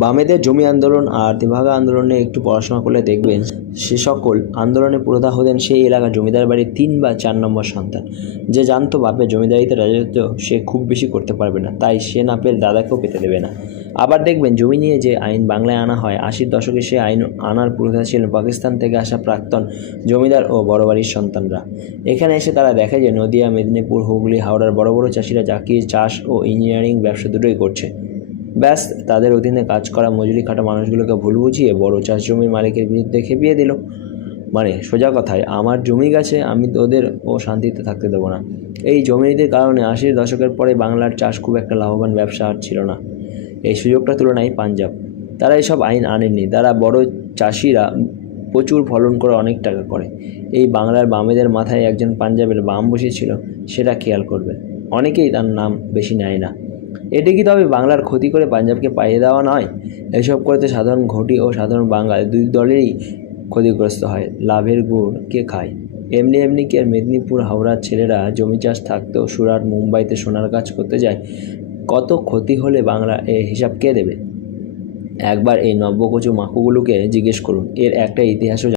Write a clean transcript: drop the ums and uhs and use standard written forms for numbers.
বামেদের জমি আন্দোলন আর তেভাগা আন্দোলনে একটু পড়াশোনা করলে দেখবেন সে সকল আন্দোলনে পুরোধা হতেন সেই এলাকার জমিদার বাড়ির 3 বা 4 নম্বর সন্তান, যে জানতো বাপের জমিদারিতে রাজত্ব সে খুব বেশি করতে পারবে না, তাই সে না পেলে দাদাকেও পেতে দেবে না। আবার দেখবেন জমি নিয়ে যে আইন বাংলায় আনা হয়, 80-র দশকে সে আইন আনার পুরোধা ছিলেন পাকিস্তান থেকে আসা প্রাক্তন জমিদার ও বড় বাড়ির সন্তানরা। এখানে এসে তারা দেখে যে নদিয়া, মেদিনীপুর, হুগলি, হাওড়ার বড় বড় চাষিরা জাকিয়ে চাষ ও ইঞ্জিনিয়ারিং ব্যবসা দুটোই করছে। ব্যাস, তাদের অধীনে কাজ করা মজুরি খাটা মানুষগুলোকে ভুল বুঝিয়ে বড় চাষ জমির মালিকের বিরুদ্ধে খেপিয়ে দিল। মানে সোজা কথায়, আমার জমি গেছে, আমি ওদের ও শান্তিতে থাকতে দেবো না। এই জমিনীতির কারণে 80-র দশকের পরে বাংলার চাষ খুব একটা লাভবান ব্যবসা আর ছিল না। এই সুযোগটা তুলনায় পাঞ্জাব, তারা এসব আইন আনেননি। তারা বড় চাষিরা প্রচুর ফলন করে অনেক টাকা করে। এই বাংলার বামেদের মাথায় একজন পাঞ্জাবের বাম বসেছিল, সেটা খেয়াল করবে। অনেকেই তার নাম বেশি নেয় না। এটি কি তবে বাংলার ক্ষতি করে পাঞ্জাবকে পাইয়ে দেওয়া নয়? এসব করতে সাধারণ ঘটি ও সাধারণ বাঙাল দুই দলেরই ক্ষতিগ্রস্ত হয়। লাভের গুড় কে খায়? এমনি এমনি কি আর মেদিনীপুর, হাওড়ার ছেলেরা জমি চাষ থাকতেও সুরাট, মুম্বাইতে সোনার কাজ করতে যায়? কত ক্ষতি হলে বাংলা এর হিসাব কে দেবে? একবার এই নব্যকচু মাকুগুলোকে জিজ্ঞেস করুন, এর একটা ইতিহাসও